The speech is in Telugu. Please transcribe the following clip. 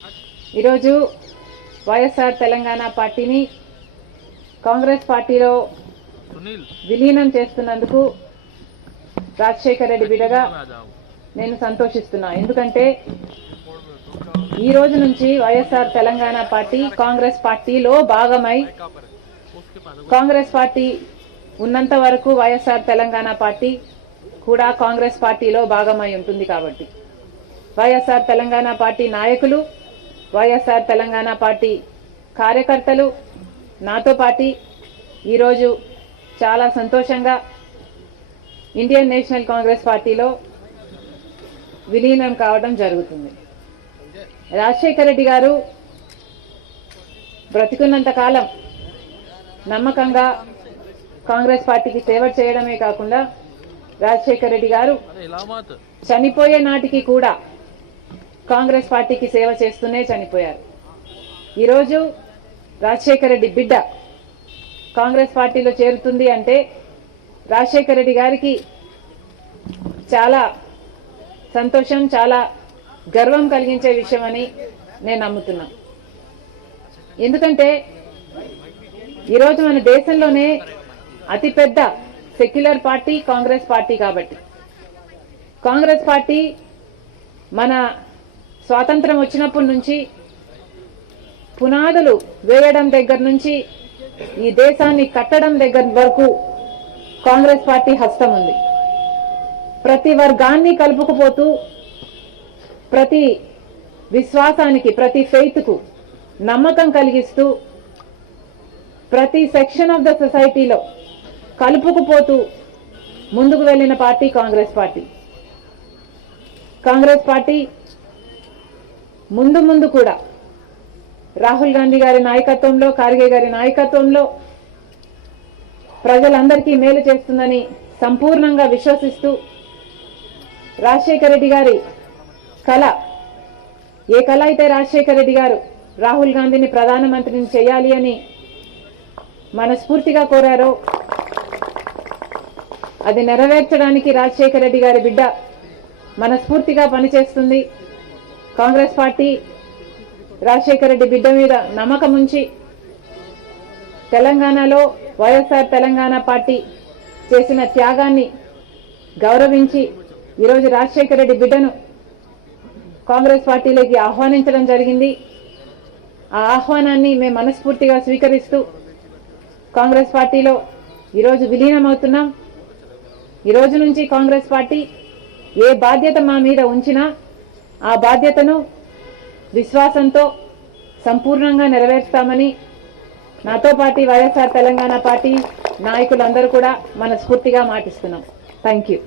ఈరోజు వైఎస్ఆర్ తెలంగాణ పార్టీని కాంగ్రెస్ పార్టీలో విలీనం చేస్తున్నందుకు రాజశేఖర్ రెడ్డి బిడ్డగా నేను సంతోషిస్తున్నా. ఎందుకంటే ఈ రోజు నుంచి వైఎస్ఆర్ తెలంగాణ పార్టీ కాంగ్రెస్ పార్టీలో భాగమై కాంగ్రెస్ పార్టీ ఉన్నంత వరకు వైఎస్ఆర్ తెలంగాణ పార్టీ కూడా కాంగ్రెస్ పార్టీలో భాగమై ఉంటుంది. కాబట్టి వైఎస్ఆర్ తెలంగాణ పార్టీ నాయకులు, వైఎస్ఆర్ తెలంగాణ పార్టీ కార్యకర్తలు నాతో పాటు ఈరోజు చాలా సంతోషంగా ఇండియన్ నేషనల్ కాంగ్రెస్ పార్టీలో విలీనం కావడం జరుగుతుంది. రాజశేఖర్ రెడ్డి గారు బ్రతికున్నంత కాలం నమ్మకంగా కాంగ్రెస్ పార్టీకి సేవ చేయడమే కాకుండా రాజశేఖర్ రెడ్డి గారు చనిపోయే నాటికి కూడా కాంగ్రెస్ పార్టీకి సేవ చేస్తూనే చనిపోయారు. ఈరోజు రాజశేఖర్ రెడ్డి బిడ్డ కాంగ్రెస్ పార్టీలో చేరుతుంది అంటే రాజశేఖర్ రెడ్డి గారికి చాలా సంతోషం, చాలా గర్వం కలిగించే విషయం అని నేను నమ్ముతున్నా. ఎందుకంటే ఈరోజు మన దేశంలోనే అతిపెద్ద సెక్యులర్ పార్టీ కాంగ్రెస్ పార్టీ. కాబట్టి కాంగ్రెస్ పార్టీ మన స్వాతంత్రం వచ్చినప్పటి నుంచి పునాదులు వేయడం దగ్గర నుంచి ఈ దేశాన్ని కట్టడం దగ్గర వరకు కాంగ్రెస్ పార్టీ హస్తం ఉంది. ప్రతి వర్గాన్ని కలుపుకుపోతూ, ప్రతి విశ్వాసానికి, ప్రతి ఫెయిత్కు నమ్మకం కలిగిస్తూ, ప్రతి సెక్షన్ ఆఫ్ ద సొసైటీలో కలుపుకుపోతూ ముందుకు వెళ్లిన party Congress party. Congress party ముందు కూడా రాహుల్ గాంధీ గారి నాయకత్వంలో, ఖార్గే గారి నాయకత్వంలో ప్రజలందరికీ మేలు చేస్తుందని సంపూర్ణంగా విశ్వసిస్తూ, రాజశేఖర్ రెడ్డి గారి కళ, ఏ కళ అయితే రాజశేఖర్ రెడ్డి గారు రాహుల్ గాంధీని ప్రధానమంత్రిని చేయాలి అని మనస్ఫూర్తిగా కోరారో అది నెరవేర్చడానికి రాజశేఖర్ రెడ్డి గారి బిడ్డ మనస్ఫూర్తిగా పనిచేస్తుంది. కాంగ్రెస్ పార్టీ రాజశేఖర్ రెడ్డి బిడ్డ మీద నమ్మకం ఉంచి తెలంగాణలో వైఎస్ఆర్ తెలంగాణ పార్టీ చేసిన త్యాగాన్ని గౌరవించి ఈరోజు రాజశేఖర్ రెడ్డి బిడ్డను కాంగ్రెస్ పార్టీలోకి ఆహ్వానించడం జరిగింది. ఆ ఆహ్వానాన్ని మేము మనస్ఫూర్తిగా స్వీకరిస్తూ కాంగ్రెస్ పార్టీలో ఈరోజు విలీనమవుతున్నాం. ఈరోజు నుంచి కాంగ్రెస్ పార్టీ ఏ బాధ్యత మా మీద ఉంచినా ఆ బాధ్యతను విశ్వాసంతో సంపూర్ణంగా నెరవేర్స్తామని నాతో పాటు వైఎస్ఆర్ తెలంగాణ పార్టీ నాయకులందరూ కూడా మనస్ఫూర్తిగా మాటిస్తున్నాం. Thank you.